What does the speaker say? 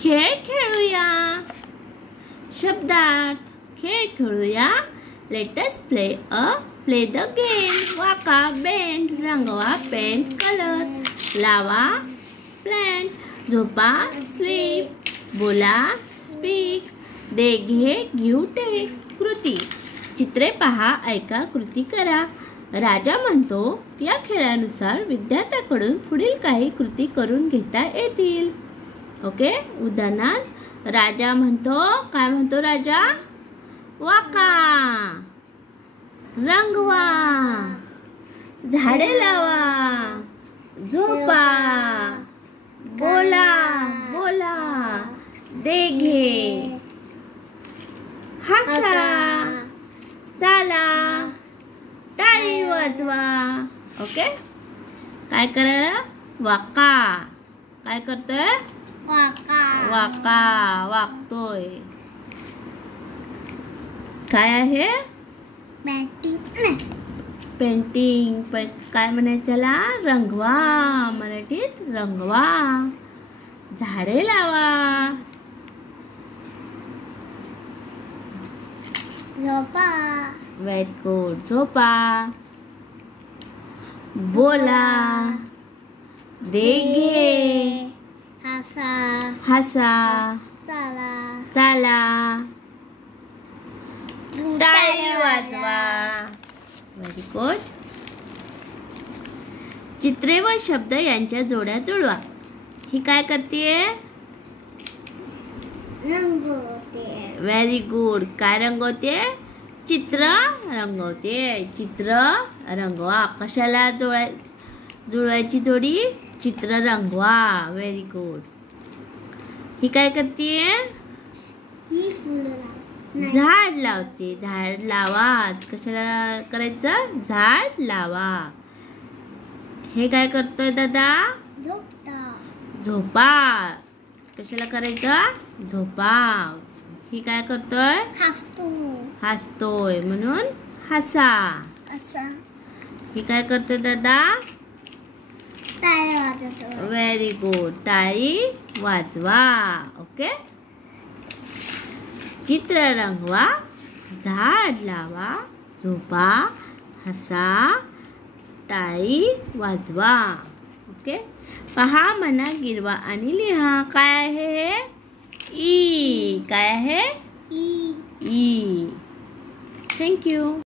खेळ खेळूया. शब्दार्थ खेळ खेळूया. Let us play the game. वाका बेंड. रंगवा पेंट कलर. लावा प्लांट. झोपा स्लीप. बोला स्पीक. दे घे गिव टेक. कृती चित्रे पहा, ऐका, कृती करा. राजा म्हणतो या खेळानुसार विद्यार्थ्याकडून पुढील काही कृती करून घेता येतील. ओके, उदाहरणार्थ राजा म्हणतो, काय म्हणतो राजा? वाका, रंगवा, झाडे लावा, झोपा, बोला बोला, दे घे, हसा, चाला, टाळी वाजवा. ओके, काय करा? वाका. काय करतोय? वाका. वाका, वागतोय. काय आहे? पेंटिंग. पेंटिंग. काय म्हणायचं त्याला? रंगवा. मराठीत रंगवा. झाडे लावा. झोपा. Very good. झोपा. बोला. दे घे. हसा. हसा. चाला. चाला. टाळी वाजवा. Very good. चित्रे व शब्द यांच्या जोड्या जुळवा. ही काय करतेय? रंगवते. Very good. काय रंगवते? चित्र रंगवते. चित्र रंगवा. कशाला जुळवायची जोडी? चित्र रंगवा. Very good. ही काय करतेय? ही फुलं. झाड लावते. झाड लावा. कशाला करायचं? झाड लावा. हे काय करतोय दादा? झोपता. झोपा. कशाला करायचं? झोपा. ही काय करतोय? हसतो. हसतोय म्हणून हसा. असा. ही काय करतोय दादा? टाळी वाजवतो. Very good. टाळी वाजवा. ओके, चित्र रंगवा, झाड लावा, झोपा, हसा, टाळी वाजवा. ओके, पहा, म्हणा, गिरवा आणि लिहा. काय आहे हे? ई. काय आहे? ई. ई. Thank you.